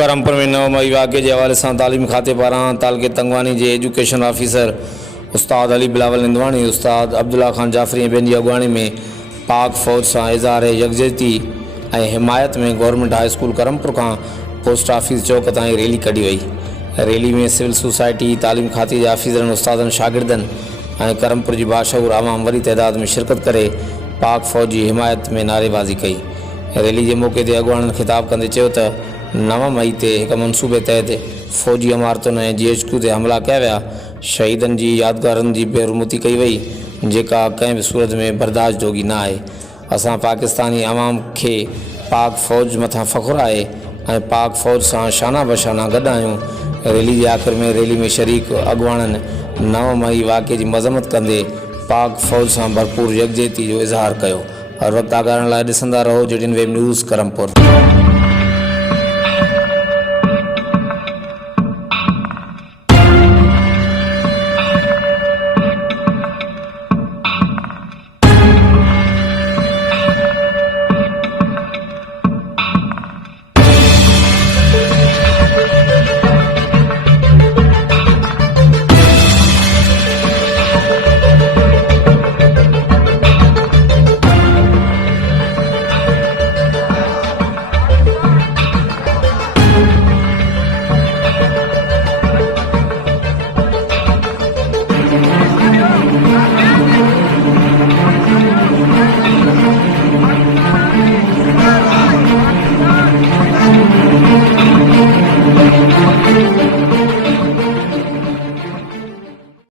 करमपुर में 9 मई वाक़े के हवाले से तालीम खाते पारां तालके तंगवानी के एजुकेशन ऑफिसर उस्ताद अली बिलावल इंदवानी उस्ताद अब्दुल्ला खान जाफरी बेन की अगवानी में पाक फौज से इज़हार यकजहती और हिमायत में गवर्नमेंट हाई स्कूल करमपुर का पोस्ट ऑफिस चौक ताईं रैली कढ़ी वही। रैली में सिविल सोसाइटी तालीम खाते के ऑफिसरन उस्तादन शागिर्दन और करमपुर की बाशऊर आवाम वरी तइदाद में शिरकत करे पाक फौज की हिमायत में नारेबाजी कई। रैली के मौके पर अगवाणन खिताब कंदे चयो त 9 मई ते एक मनसूबे तहत फौजी इमारतुनि ऐं GHQ ते हमला किया विया। शहीदन की यादगारन की बेरुमती कई वई जेका कंहिं भी सूरत में बर्दाश्त जोगी ना है। असां पाकिस्तानी अवाम के पाक फौज मथा फ़ख्रु है और पाक फौज से शाना बशाना गॾु आहियूं। रैली के आख़िर में रैली में शरीक अगवाणन 9 मई वाक़े की मज़म्मत कंदे पाक फौज से भरपूर यकजहती जो इज़हार किया। हर वक्त आगाहन लाइ ॾिसंदा रहो JDN वेब न्यूज़ करमपुर।